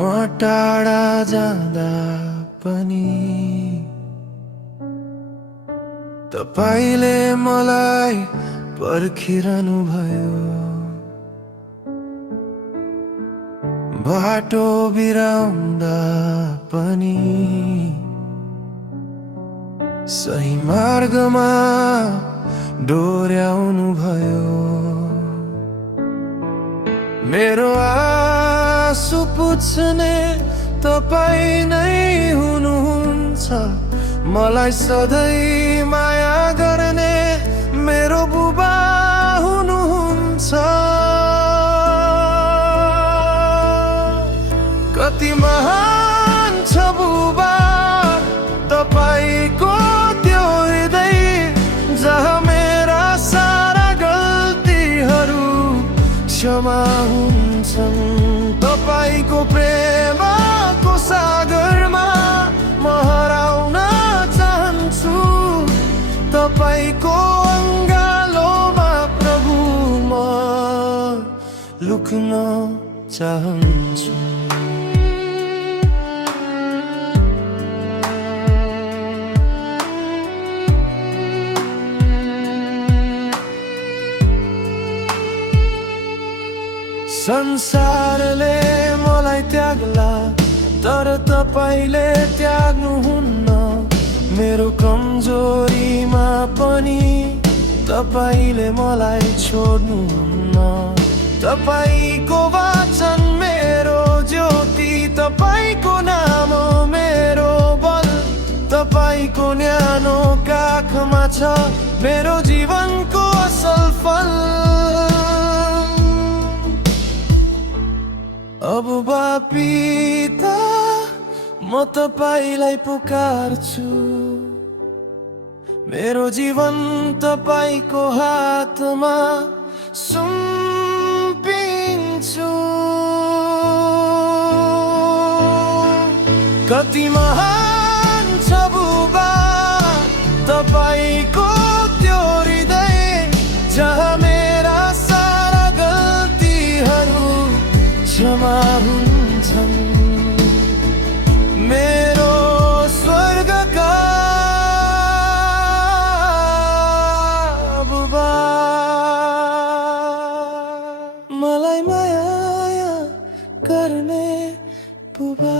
टाढा जाँदा पनि तपाईले मलाई पर्खिरहनु भयो। बाटो बिराउँदा पनि सही मार्गमा डोर्याउनु भयो। मेरो आँसु पुछ्ने तपाईँ नै हुनुहुन्छ, मलाई सधैँ माया गर्ने मेरो बुबा हुनुहुन्छ। कति महान छ बुबा तपाईको त्यो हृदय, जहाँ मेरा सारा गल्तीहरू क्षमा हुन्छन्। तपाईको प्रेमको सागरमा म हराउन चाहन्छु, तपाईको अङ्गालोमा प्रभु म लुक्न चाहन्छु। संसारले मलाई त्याग्ला तर तपाईले त्याग्नुहुन्न। मेरो कमजोरीमा पनि तपाईले मलाई छोड्नुहुन्न। तपाईको वचन मेरो ज्योति, तपाईको नाम मेरो बल, तपाईको न्यानो काखमा छ मेरो जीवनको असल फल। अब पिता म तपाईलाई पुकार्छु, मेरो जीवन तपाईको हातमा सुम्पिन्छु। कति महान छ बुबा तपाईको त्यो हृदय, जहाँ मेरा सारा गल्तीहरू क्षमा हुन्छन्। मेरो स्वर्गका बुबा, मलाई माया गर्ने बुबा।